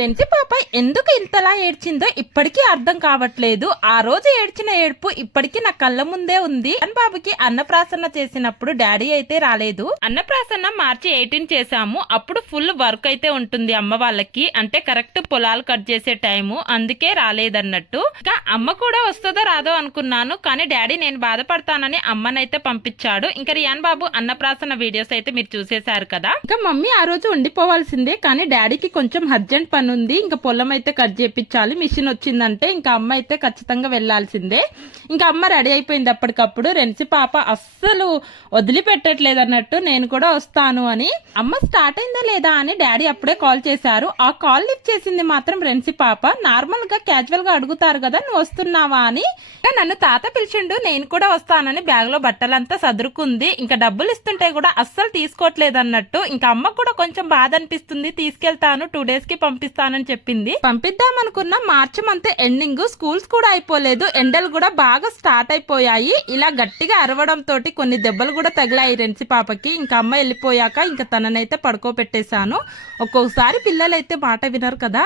రెన్సి పాప ఎందుకు ఇంతలా ఏడ్చిందో ఇప్పటికీ అర్థం కావట్లేదు. ఆ రోజు ఏడ్చిన ఏడుపు ఇప్పటికీ నా కళ్ళ ముందే ఉంది. బాబుకి అన్నప్రాసన్న చేసినప్పుడు డాడీ అయితే రాలేదు. అన్నప్రాసన్న మార్చి 18 చేసాము. అప్పుడు ఫుల్ వర్క్ అయితే ఉంటుంది అమ్మ వాళ్ళకి, అంటే కరెక్ట్ పొలాలు కట్ చేసే టైము, అందుకే రాలేదన్నట్టు. ఇంకా అమ్మ కూడా వస్తుందో రాదో అనుకున్నాను, కానీ డాడీ నేను బాధపడతానని అమ్మనైతే పంపించాడు. ఇంకా రియాన్ బాబు అన్నప్రాసన్న వీడియోస్ అయితే మీరు చూసేశారు కదా. ఇంకా మమ్మీ ఆ రోజు ఉండిపోవాల్సిందే, కానీ డాడీకి కొంచెం అర్జెంట్ పని ఉంది. ఇంకా పొలం అయితే కట్ చేయించాలి, మిషన్ వచ్చిందంటే ఇంకా అమ్మ అయితే ఖచ్చితంగా వెళ్లాల్సిందే. ఇంకా అమ్మ రెడీ అయిపోయింది అప్పటికప్పుడు. రెన్సి పాప అస్సలు వదిలిపెట్టట్లేదు అన్నట్టు, నేను కూడా వస్తాను అని. అమ్మ స్టార్ట్ అయిందా లేదా అని డాడీ అప్పుడే కాల్ చేశారు. ఆ కాల్ లిఫ్ట్ చేసింది మాత్రం రెన్సి పాప. నార్మల్ గా క్యాజువల్ గా అడుగుతారు కదా నువ్వు వస్తున్నావా అని. నన్ను తాత పిలిచిండు, నేను కూడా వస్తానని బ్యాగ్ లో బట్టలంతా సదురుకుంది. ఇంకా డబ్బులు ఇస్తుంటే కూడా అస్సలు తీసుకోవట్లేదు అన్నట్టు. ఇంకా అమ్మ కూడా కొంచెం బాధ అనిపిస్తుంది, తీసుకెళ్తాను 2 days కి పంపిస్తానని చెప్పింది. పంపిద్దాం అనుకున్న మార్చి మంత్ ఎండింగ్, స్కూల్స్ కూడా అయిపోలేదు, ఎండలు కూడా బాగా స్టార్ట్ అయిపోయాయి. ఇలా గట్టిగా అరవడం తోటి కొన్ని దెబ్బలు కూడా తగిలాయి రెన్సి పాపకి. ఇంకా అమ్మ వెళ్ళిపోయాక ఇంకా తననైతే పడుకోబెట్టేశాను. ఒక్కొక్కసారి పిల్లలైతే మాట వినరు కదా.